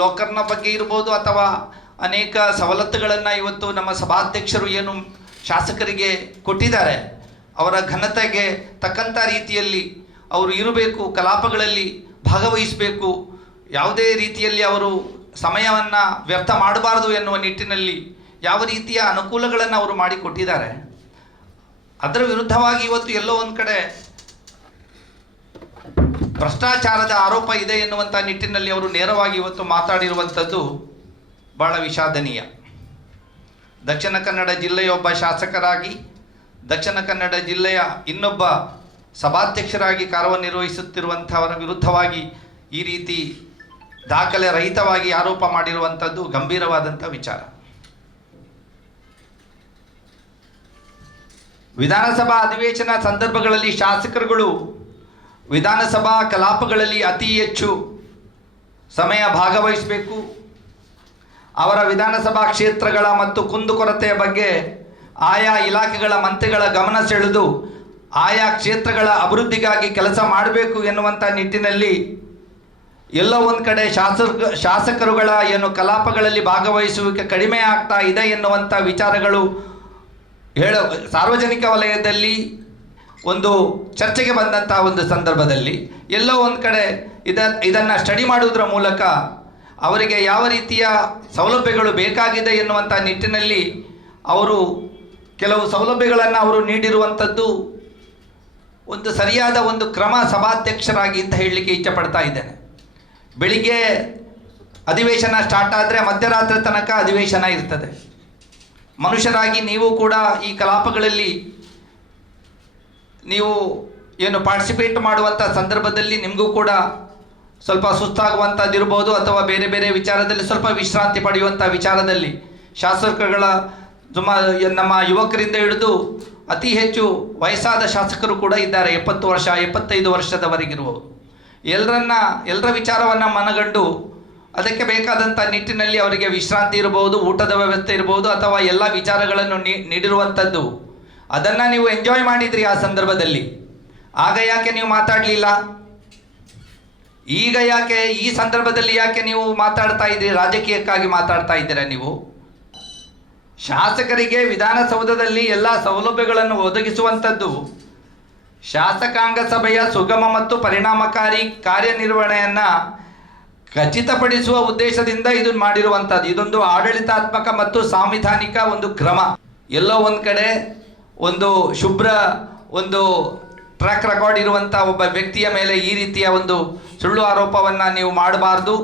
ಲಾಕರ್ನ ಬಗ್ಗೆ ಇರ್ಬೋದು ಅಥವಾ ಅನೇಕ ಸವಲತ್ತುಗಳನ್ನು ಇವತ್ತು ನಮ್ಮ ಸಭಾಧ್ಯಕ್ಷರು ಏನು ಶಾಸಕರಿಗೆ ಕೊಟ್ಟಿದ್ದಾರೆ, ಅವರ ಘನತೆಗೆ ತಕ್ಕಂಥ ರೀತಿಯಲ್ಲಿ ಅವರು ಇರಬೇಕು, ಕಲಾಪಗಳಲ್ಲಿ ಭಾಗವಹಿಸಬೇಕು, ಯಾವುದೇ ರೀತಿಯಲ್ಲಿ ಅವರು ಸಮಯವನ್ನು ವ್ಯರ್ಥ ಮಾಡಬಾರದು ಎನ್ನುವ ನಿಟ್ಟಿನಲ್ಲಿ ಯಾವ ರೀತಿಯ ಅನುಕೂಲಗಳನ್ನು ಅವರು ಮಾಡಿಕೊಟ್ಟಿದ್ದಾರೆ. ಅದರ ವಿರುದ್ಧವಾಗಿ ಇವತ್ತು ಎಲ್ಲೋ ಒಂದು ಕಡೆ ಭ್ರಷ್ಟಾಚಾರದ ಆರೋಪ ಇದೆ ಎನ್ನುವಂಥ ನಿಟ್ಟಿನಲ್ಲಿ ಅವರು ನೇರವಾಗಿ ಇವತ್ತು ಮಾತಾಡಿರುವಂಥದ್ದು ಭಾಳ ವಿಷಾದನೀಯ. ದಕ್ಷಿಣ ಕನ್ನಡ ಜಿಲ್ಲೆಯ ಒಬ್ಬ ಶಾಸಕರಾಗಿ, ದಕ್ಷಿಣ ಕನ್ನಡ ಜಿಲ್ಲೆಯ ಇನ್ನೊಬ್ಬ ಸಭಾಧ್ಯಕ್ಷರಾಗಿ ಕಾರ್ಯನಿರ್ವಹಿಸುತ್ತಿರುವಂಥವರ ವಿರುದ್ಧವಾಗಿ ಈ ರೀತಿ ದಾಖಲೆ ರಹಿತವಾಗಿ ಆರೋಪ ಮಾಡಿರುವಂಥದ್ದು ಗಂಭೀರವಾದಂಥ ವಿಚಾರ. ವಿಧಾನಸಭಾ ಅಧಿವೇಶನ ಸಂದರ್ಭಗಳಲ್ಲಿ ಶಾಸಕರುಗಳು ವಿಧಾನಸಭಾ ಕಲಾಪಗಳಲ್ಲಿ ಅತಿ ಹೆಚ್ಚು ಸಮಯ ಭಾಗವಹಿಸಬೇಕು. ಅವರ ವಿಧಾನಸಭಾ ಕ್ಷೇತ್ರಗಳ ಮತ್ತು ಕುಂದುಕೊರತೆಯ ಬಗ್ಗೆ ಆಯಾ ಇಲಾಖೆಗಳ ಮಂತ್ರಿಗಳ ಗಮನ ಸೆಳೆದು ಆಯಾ ಕ್ಷೇತ್ರಗಳ ಅಭಿವೃದ್ಧಿಗಾಗಿ ಕೆಲಸ ಮಾಡಬೇಕು ಎನ್ನುವಂಥ ನಿಟ್ಟಿನಲ್ಲಿ ಎಲ್ಲೋ ಒಂದು ಕಡೆ ಶಾಸಕರುಗಳ ಏನು ಕಲಾಪಗಳಲ್ಲಿ ಭಾಗವಹಿಸುವಿಕೆ ಕಡಿಮೆ ಆಗ್ತಾ ಇದೆ ಎನ್ನುವಂಥ ವಿಚಾರಗಳು ಸಾರ್ವಜನಿಕ ವಲಯದಲ್ಲಿ ಒಂದು ಚರ್ಚೆಗೆ ಬಂದಂಥ ಒಂದು ಸಂದರ್ಭದಲ್ಲಿ ಎಲ್ಲೋ ಒಂದು ಕಡೆ ಇದನ್ನು ಸ್ಟಡಿ ಮಾಡುವುದರ ಮೂಲಕ ಅವರಿಗೆ ಯಾವ ರೀತಿಯ ಸೌಲಭ್ಯಗಳು ಬೇಕಾಗಿದೆ ಎನ್ನುವಂಥ ನಿಟ್ಟಿನಲ್ಲಿ ಅವರು ಕೆಲವು ಸೌಲಭ್ಯಗಳನ್ನು ಅವರು ನೀಡಿರುವಂಥದ್ದು ಒಂದು ಸರಿಯಾದ ಒಂದು ಕ್ರಮ ಸಭಾಧ್ಯಕ್ಷರಾಗಿ ಅಂತ ಹೇಳಲಿಕ್ಕೆ ಇಚ್ಛೆಪಡ್ತಾ ಇದ್ದೇನೆ. ಬೆಳಿಗ್ಗೆ ಅಧಿವೇಶನ ಸ್ಟಾರ್ಟ್ ಆದರೆ ಮಧ್ಯರಾತ್ರಿ ತನಕ ಅಧಿವೇಶನ ಇರ್ತದೆ. ಮನುಷ್ಯರಾಗಿ ನೀವು ಕೂಡ ಈ ಕಲಾಪಗಳಲ್ಲಿ ನೀವು ಏನು ಪಾರ್ಟಿಸಿಪೇಟ್ ಮಾಡುವಂಥ ಸಂದರ್ಭದಲ್ಲಿ ನಿಮಗೂ ಕೂಡ ಸ್ವಲ್ಪ ಸುಸ್ತಾಗುವಂಥದ್ದಿರ್ಬೋದು ಅಥವಾ ಬೇರೆ ಬೇರೆ ವಿಚಾರದಲ್ಲಿ ಸ್ವಲ್ಪ ವಿಶ್ರಾಂತಿ ಪಡೆಯುವಂಥ ವಿಚಾರದಲ್ಲಿ ಶಾಸಕರುಗಳ ನಮ್ಮ ಯುವಕರಿಂದ ಹಿಡಿದು ಅತಿ ಹೆಚ್ಚು ವಯಸ್ಸಾದ ಶಾಸಕರು ಕೂಡ ಇದ್ದಾರೆ. 70 ವರ್ಷ 75 ವರ್ಷದವರೆಗಿರುವವರು ಎಲ್ಲರ ವಿಚಾರವನ್ನು ಮನಗಂಡು ಅದಕ್ಕೆ ಬೇಕಾದಂಥ ನಿಟ್ಟಿನಲ್ಲಿ ಅವರಿಗೆ ವಿಶ್ರಾಂತಿ ಇರಬಹುದು, ಊಟದ ವ್ಯವಸ್ಥೆ ಇರಬಹುದು ಅಥವಾ ಎಲ್ಲ ವಿಚಾರಗಳನ್ನು ನೀಡಿರುವಂಥದ್ದು. ಅದನ್ನು ನೀವು ಎಂಜಾಯ್ ಮಾಡಿದ್ರಿ ಆ ಸಂದರ್ಭದಲ್ಲಿ. ಆಗ ಯಾಕೆ ನೀವು ಮಾತಾಡಲಿಲ್ಲ? ಈಗ ಯಾಕೆ ಈ ಸಂದರ್ಭದಲ್ಲಿ ಯಾಕೆ ನೀವು ಮಾತಾಡ್ತಾ ಇದ್ದೀರಿ? ರಾಜಕೀಯಕ್ಕಾಗಿ ಮಾತಾಡ್ತಾ ಇದ್ದೀರಾ ನೀವು? ಶಾಸಕರಿಗೆ ವಿಧಾನಸೌಧದಲ್ಲಿ ಎಲ್ಲ ಸೌಲಭ್ಯಗಳನ್ನು ಒದಗಿಸುವಂಥದ್ದು ಶಾಸಕಾಂಗ ಸಭೆಯ ಸುಗಮ ಮತ್ತು ಪರಿಣಾಮಕಾರಿ ಕಾರ್ಯನಿರ್ವಹಣೆಯನ್ನು ಖಚಿತಪಡಿಸುವ ಉದ್ದೇಶದಿಂದ ಇದು ಮಾಡಿರುವಂಥದ್ದು. ಇದೊಂದು ಆಡಳಿತಾತ್ಮಕ ಮತ್ತು ಸಾಂವಿಧಾನಿಕ ಒಂದು ಕ್ರಮ. ಎಲ್ಲೋ ಒಂದು ಕಡೆ ಒಂದು ಶುಭ್ರ ಒಂದು ಟ್ರ್ಯಾಕ್ ರೆಕಾರ್ಡ್ ಇರುವಂಥ ಒಬ್ಬ ವ್ಯಕ್ತಿಯ ಮೇಲೆ ಈ ರೀತಿಯ ಒಂದು ಸುಳ್ಳು ಆರೋಪವನ್ನು ನೀವು ಮಾಡಬಾರ್ದು.